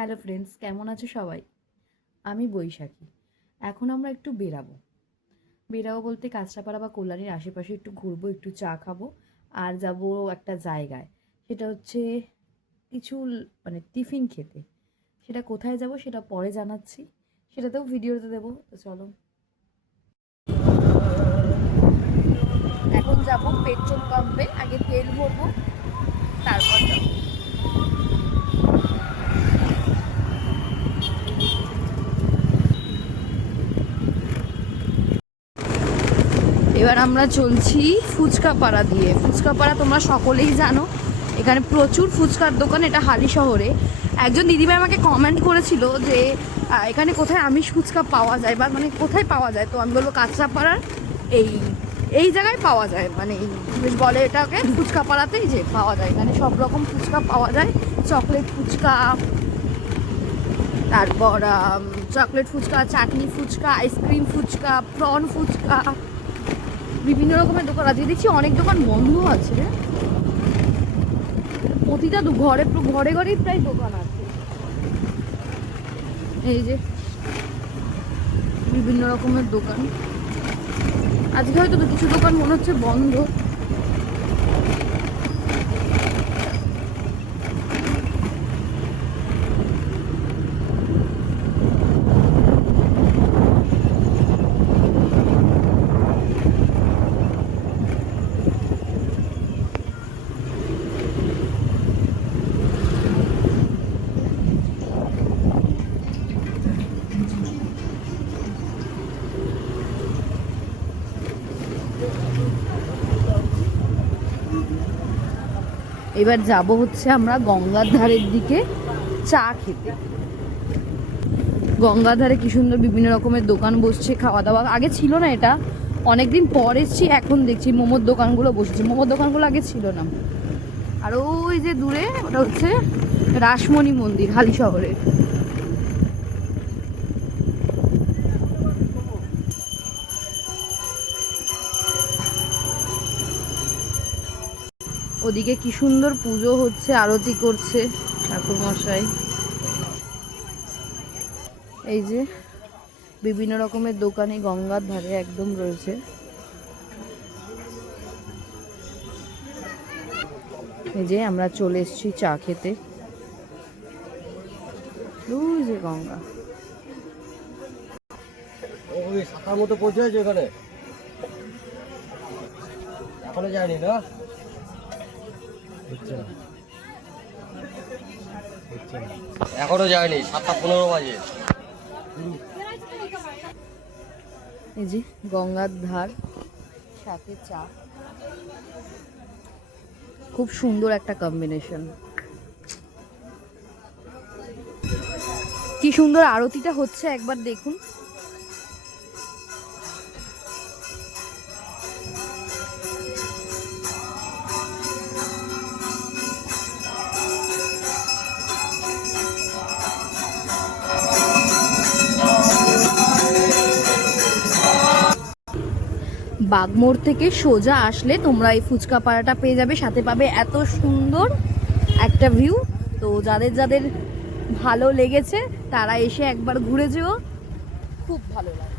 Hello friends, কেমন আছো সবাই? আমি বৈশাখী। এখন আমরা একটু বেরাবো বলতে কাঁচরাপাড়া বা কল্যাণীর আশেপাশে একটু ঘুরবো, একটু চা খাবো আর যাব একটা জায়গায়। সেটা হচ্ছে কিছু মানে টিফিন খেতে। সেটা কোথায় যাব সেটা পরে জানাচ্ছি, সেটাতেও ভিডিওতে দেবো। তো চলো, এখন যাব পেট্রোল পাম্পে, আগে তেল ভরবো, তারপর যাবো। এবার আমরা চলছি ফুচকাপাড়া দিয়ে। ফুচকাপাড়া তোমরা সকলেই জানো, এখানে প্রচুর ফুচকার দোকান। এটা হালি শহরে। একজন দিদিভাই আমাকে কমেন্ট করেছিল যে এখানে কোথায় আমিষ ফুচকা পাওয়া যায়, বা মানে কোথায় পাওয়া যায়। তো আমি বলবো কাঁচরাপাড়ার এই এই জায়গায় পাওয়া যায়, মানে বেশ বলে এটাকে ফুচকাপাড়াতেই যে পাওয়া যায়। এখানে সব রকম ফুচকা পাওয়া যায়। চকলেট ফুচকা, তারপর চকলেট ফুচকা, চাটনি ফুচকা, আইসক্রিম ফুচকা, প্রন ফুচকা, বিভিন্ন রকমের দোকান আছে। দেখছি অনেক দোকান বন্ধ আছে। প্রতিটা ঘরে ঘরেই প্রায় দোকান আছে। এই যে বিভিন্ন রকমের দোকান। আজকে হয়তো কিছু দোকান মনে হচ্ছে বন্ধ। এবার যাব হচ্ছে আমরা গঙ্গার ধারের দিকে চা খেতে। গঙ্গার ধারে কি সুন্দর বিভিন্ন রকমের দোকান বসছে, খাওয়া দাওয়া। আগে ছিল না, এটা অনেকদিন পর এসছি। এখন দেখছি মোমোর দোকানগুলো বসেছে। মোমোর দোকানগুলো আগে ছিল না। আর ওই যে দূরে ওটা হচ্ছে রাসমণি মন্দির, হালি শহরের। ওদিকে কি সুন্দর পুজো হচ্ছে, আরতি করছে ঠাকুর মশাই। এই যে বিভিন্ন রকমের দোকানে গঙ্গার ধারে একদম রয়েছে। এই যে আমরা চলে এসেছি চা খেতে। ওই যে গঙ্গা। ওই শাখার মতো পৌঁছে গেছে ওখানে, এখনো যায়নি না? এখনো যায়নি, 7:15 বাজে। এই যে গঙ্গার ধার, সাথে চা, খুব সুন্দর একটা কম্বিনেশন। কি সুন্দর আরতিটা হচ্ছে, একবার দেখুন। বাগমোড় থেকে সোজা আসলে তোমরা এই ফুচকা পাড়াটা পেয়ে যাবে, সাথে পাবে এত সুন্দর একটা ভিউ। তো যাদের যাদের ভালো লেগেছে তারা এসে একবার ঘুরে যেও, খুব ভালো লাগে।